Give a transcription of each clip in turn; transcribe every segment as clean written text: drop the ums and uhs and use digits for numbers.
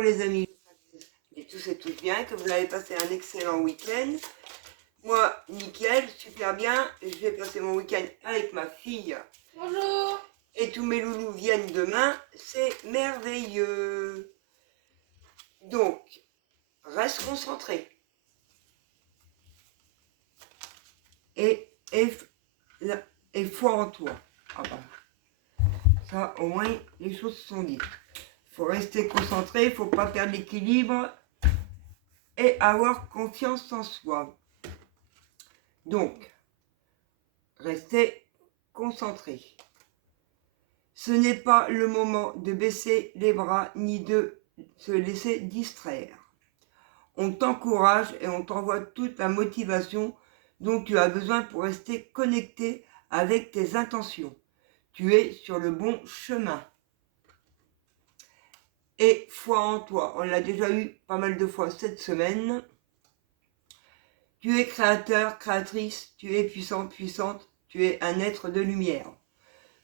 Les amis, et tous et toutes bien, que vous avez passé un excellent week-end. Moi, nickel, super bien. Je vais passer mon week-end avec ma fille. Bonjour. Et tous mes loulous viennent demain. C'est merveilleux. Donc, reste concentré. Et foi en toi. Ah bah, ça, au moins, les choses sont dites. Il faut rester concentré, il ne faut pas perdre l'équilibre et avoir confiance en soi. Donc, restez concentré. Ce n'est pas le moment de baisser les bras ni de se laisser distraire. On t'encourage et on t'envoie toute la motivation dont tu as besoin pour rester connecté avec tes intentions. Tu es sur le bon chemin. Et foi en toi, on l'a déjà eu pas mal de fois cette semaine. Tu es créateur, créatrice, tu es puissant, puissante, tu es un être de lumière,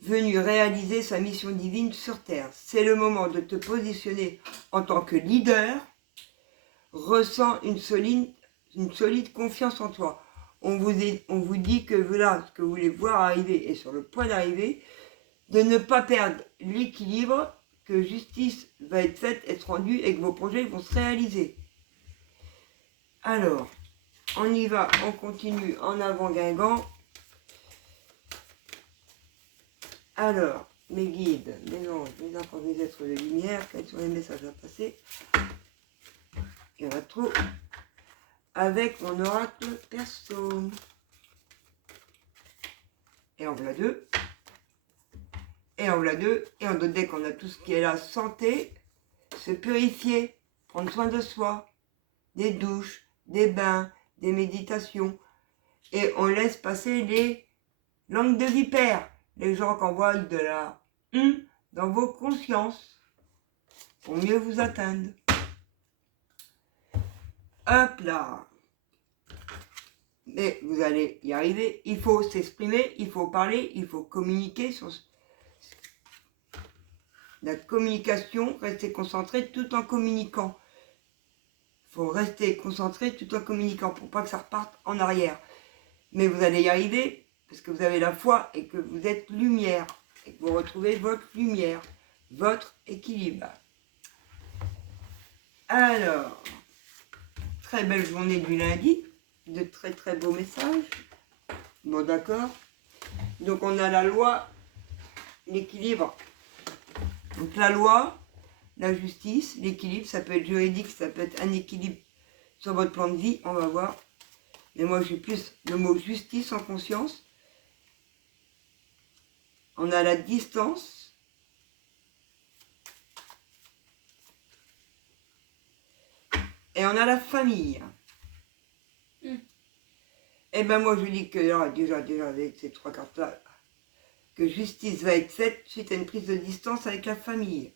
venu réaliser sa mission divine sur Terre. C'est le moment de te positionner en tant que leader. Ressens une solide confiance en toi. On vous dit que voilà ce que vous voulez voir arriver est sur le point d'arriver, de ne pas perdre l'équilibre, que justice va être faite, être rendue et que vos projets vont se réaliser. Alors, on y va, on continue en avant Guingamp. Alors, mes guides, mes anges, mes enfants, mes êtres de lumière, quels sont les messages à passer? Il y en a trop. Avec mon oracle perso. Et en voilà deux. Et en voilà deux. Et en d'autres decks, on a tout ce qui est la santé, se purifier, prendre soin de soi, des douches, des bains, des méditations. Et on laisse passer les langues de vipère, les gens qui envoient de la dans vos consciences pour mieux vous atteindre. Hop là. Mais vous allez y arriver. Il faut s'exprimer, il faut parler, il faut communiquer sur la communication, rester concentré tout en communiquant. Il faut rester concentré tout en communiquant pour pas que ça reparte en arrière. Mais vous allez y arriver parce que vous avez la foi et que vous êtes lumière et que vous retrouvez votre lumière, votre équilibre. Alors, très belle journée du lundi, de très très beaux messages. Bon d'accord. Donc on a la loi, l'équilibre. Donc la loi, la justice, l'équilibre, ça peut être juridique, ça peut être un équilibre sur votre plan de vie, on va voir. Mais moi j'ai plus le mot justice en conscience. On a la distance. Et on a la famille. Et ben moi je dis que là, déjà avec ces trois cartes-là, que justice va être faite suite à une prise de distance avec la famille.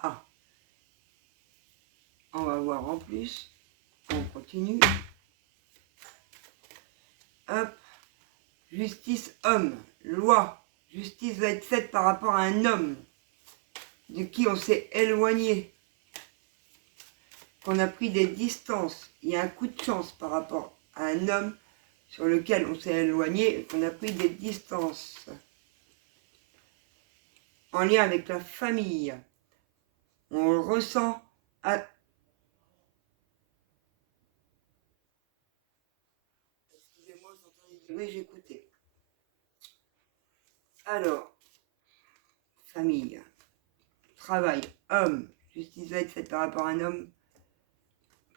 Ah, on va voir en plus. On continue. Hop. Justice homme. Loi. Justice va être faite par rapport à un homme de qui on s'est éloigné. Qu'on a pris des distances. Il y a un coup de chance par rapport à un homme sur lequel on s'est éloigné et qu'on a pris des distances. En lien avec la famille. On le ressent à... Excusez-moi, j'entends les bruits, j'écoutais. Alors, famille, travail, homme, justice va être faite par rapport à un homme,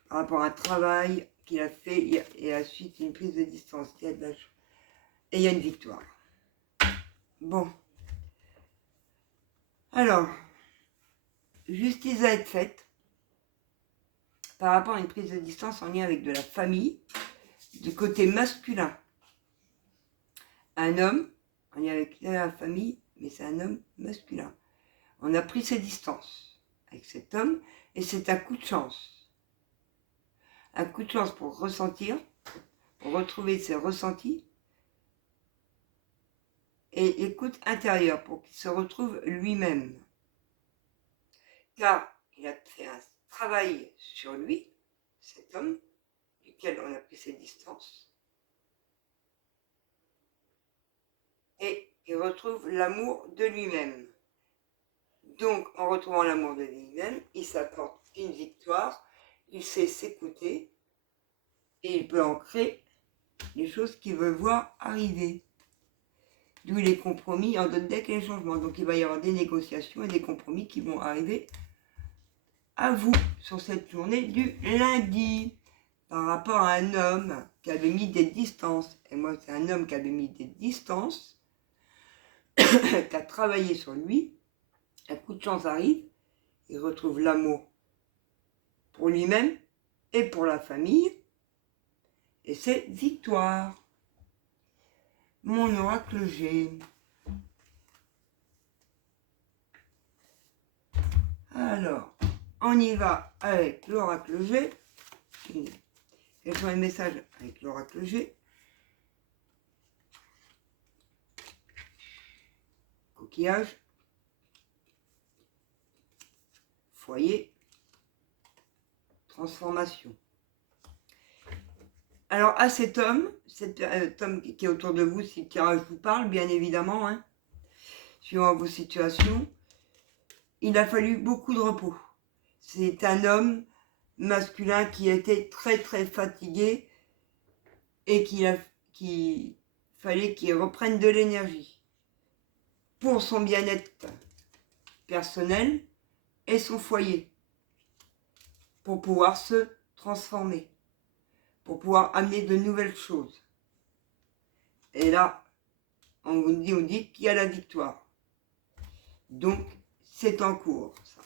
par rapport à un travail qu'il a fait et à la suite une prise de distance. Et il y a une victoire. Bon. Alors, justice va être faite par rapport à une prise de distance en lien avec de la famille, du côté masculin. Un homme, en lien avec la famille, mais c'est un homme masculin. On a pris ses distances avec cet homme et c'est un coup de chance. Un coup de chance pour ressentir, pour retrouver ses ressentis et écoute intérieure pour qu'il se retrouve lui-même. Car il a fait un travail sur lui, cet homme, duquel on a pris ses distances, et il retrouve l'amour de lui-même. Donc, en retrouvant l'amour de lui-même, il s'apporte une victoire, il sait s'écouter, et il peut en créer les choses qu'il veut voir arriver. D'où les compromis en d'autres decks et les changements. Donc il va y avoir des négociations et des compromis qui vont arriver à vous sur cette journée du lundi. Par rapport à un homme qui avait mis des distances. Et moi, c'est un homme qui avait mis des distances, qui a travaillé sur lui. Un coup de chance arrive, il retrouve l'amour pour lui-même et pour la famille. Et c'est victoire. Mon oracle G. Alors, on y va avec l'oracle G. Quels sont les messages avec l'oracle G? Coquillage. Foyer. Transformation. Alors, à cet homme qui est autour de vous, si le tirage vous parle, bien évidemment, hein, suivant vos situations, il a fallu beaucoup de repos. C'est un homme masculin qui était très très fatigué et qu'il fallait qu'il reprenne de l'énergie pour son bien-être personnel et son foyer, pour pouvoir se transformer, pour pouvoir amener de nouvelles choses. Et là, on vous dit qu'il y a la victoire. Donc, c'est en cours, ça.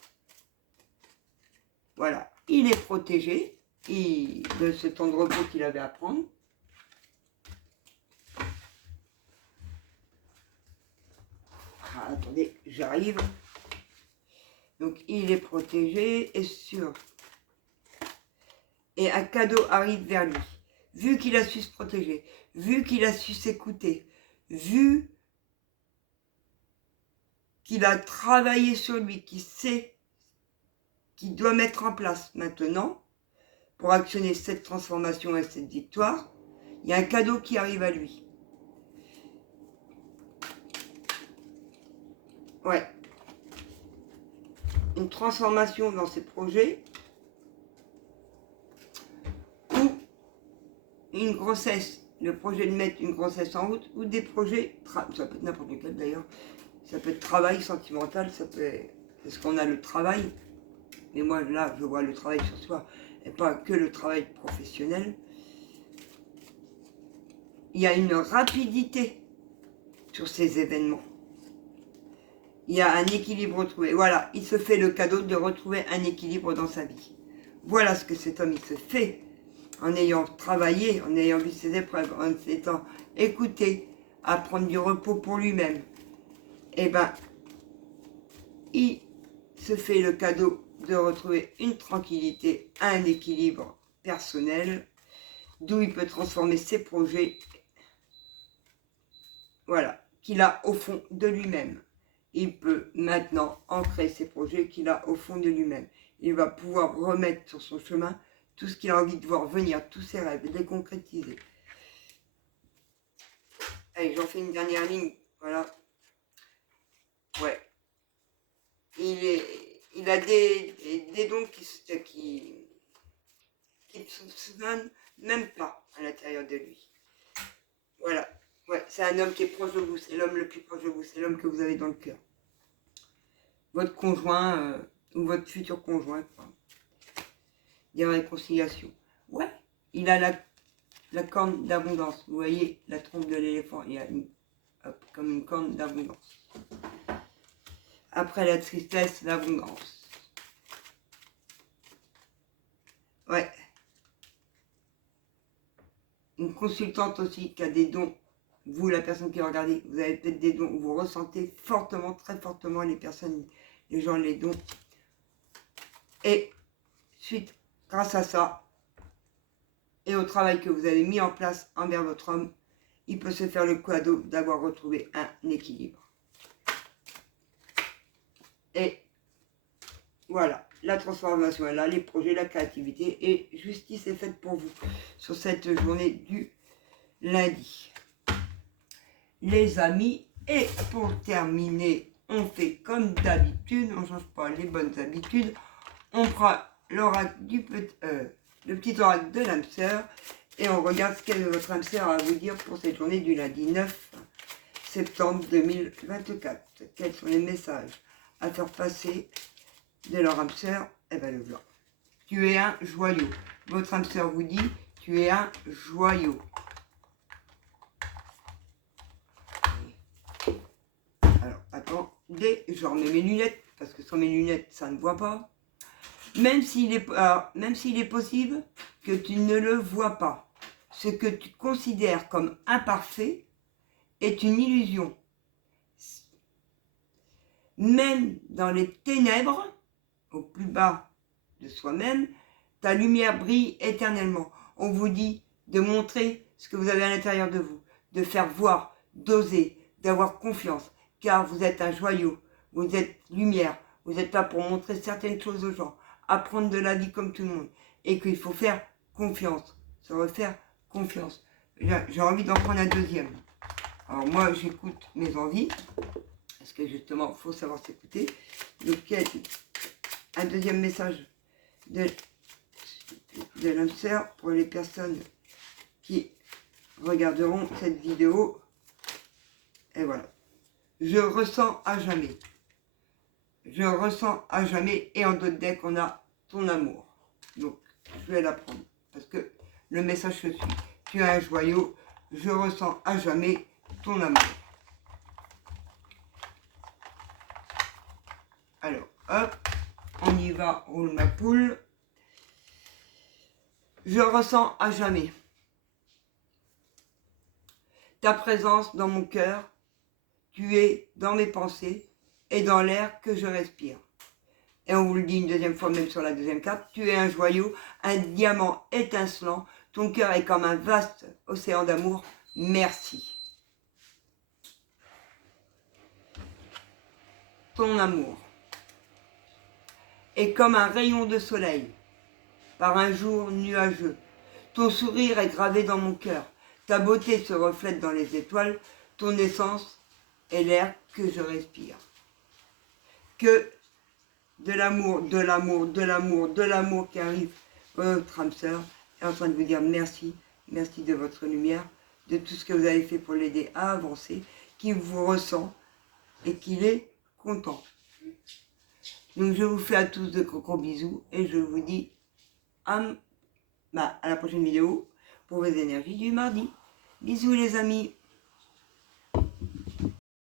Voilà, il est protégé de ce temps de repos qu'il avait à prendre. Ah, attendez, j'arrive. Donc, il est protégé et sûr. Et un cadeau arrive vers lui. Vu qu'il a su se protéger, vu qu'il a su s'écouter, vu qu'il a travaillé sur lui, qu'il sait qu'il doit mettre en place maintenant pour actionner cette transformation et cette victoire, il y a un cadeau qui arrive à lui. Ouais. Une transformation dans ses projets ou une grossesse, le projet de mettre une grossesse en route ou des projets, ça peut être n'importe lequel d'ailleurs, ça peut être travail sentimental, ça peut être, parce qu'on a le travail, mais moi là je vois le travail sur soi et pas que le travail professionnel. Il y a une rapidité sur ces événements. Il y a un équilibre retrouvé. Voilà, il se fait le cadeau de retrouver un équilibre dans sa vie. Voilà ce que cet homme il se fait en ayant travaillé, en ayant vu ses épreuves, en s'étant écouté, à prendre du repos pour lui-même. Eh bien, il se fait le cadeau de retrouver une tranquillité, un équilibre personnel, d'où il peut transformer ses projets, voilà, qu'il a au fond de lui-même. Il peut maintenant ancrer ses projets qu'il a au fond de lui-même. Il va pouvoir remettre sur son chemin tout ce qu'il a envie de voir venir, tous ses rêves, les concrétiser. Allez, j'en fais une dernière ligne, voilà. Ouais. Il a des dons qui ne se souviennent même pas à l'intérieur de lui. Voilà. Ouais, c'est un homme qui est proche de vous, c'est l'homme le plus proche de vous, c'est l'homme que vous avez dans le cœur. Votre conjoint ou votre futur conjoint, quoi. Des réconciliations. Ouais, il a la corne d'abondance. Vous voyez la trompe de l'éléphant, il y a comme une corne d'abondance. Après la tristesse, l'abondance. Ouais. Une consultante aussi qui a des dons. Vous, la personne qui regardez, vous avez peut-être des dons. Vous ressentez fortement, très fortement les personnes, les gens, les dons. Et suite, grâce à ça, et au travail que vous avez mis en place envers votre homme, il peut se faire le cadeau d'avoir retrouvé un équilibre. Et voilà, la transformation est là, les projets, la créativité et justice est faite pour vous sur cette journée du lundi. Les amis, et pour terminer, on fait comme d'habitude, on ne change pas les bonnes habitudes, on prend l'oracle le petit oracle de l'âme sœur et on regarde ce qu'est votre âme sœur à vous dire pour cette journée du lundi 9 septembre 2024. Quels sont les messages à faire passer de leur âme sœur? Eh bien le voilà. Tu es un joyau. Votre âme sœur vous dit, tu es un joyau. Alors, attendez, je remets mes lunettes, parce que sans mes lunettes, ça ne voit pas. Même s'il est possible que tu ne le vois pas, ce que tu considères comme imparfait est une illusion. Même dans les ténèbres, au plus bas de soi-même, ta lumière brille éternellement. On vous dit de montrer ce que vous avez à l'intérieur de vous, de faire voir, d'oser, d'avoir confiance, car vous êtes un joyau, vous êtes lumière, vous êtes là pour montrer certaines choses aux gens, apprendre de la vie comme tout le monde, et qu'il faut faire confiance, se refaire confiance. J'ai envie d'en prendre un deuxième. Alors moi, j'écoute mes envies, parce que justement, il faut savoir s'écouter. Donc, un deuxième message de l'âme sœur pour les personnes qui regarderont cette vidéo. Et voilà. Je ressens à jamais. Je ressens à jamais. Et en d'autres decks, on a ton amour. Donc, je vais la prendre. Parce que le message se suit. Tu es un joyau. Je ressens à jamais ton amour. Alors, hop. On y va, roule ma poule. Je ressens à jamais ta présence dans mon cœur. Tu es dans mes pensées et dans l'air que je respire. Et on vous le dit une deuxième fois, même sur la deuxième carte. Tu es un joyau, un diamant étincelant. Ton cœur est comme un vaste océan d'amour. Merci. Ton amour est comme un rayon de soleil par un jour nuageux. Ton sourire est gravé dans mon cœur. Ta beauté se reflète dans les étoiles. Ton essence est l'air que je respire. Que de l'amour, de l'amour, de l'amour, de l'amour qui arrive. Votre âme sœur est en train de vous dire merci. Merci de votre lumière, de tout ce que vous avez fait pour l'aider à avancer, qu'il vous ressent et qu'il est content. Donc je vous fais à tous de gros bisous et je vous dis à la prochaine vidéo pour vos énergies du mardi. Bisous les amis.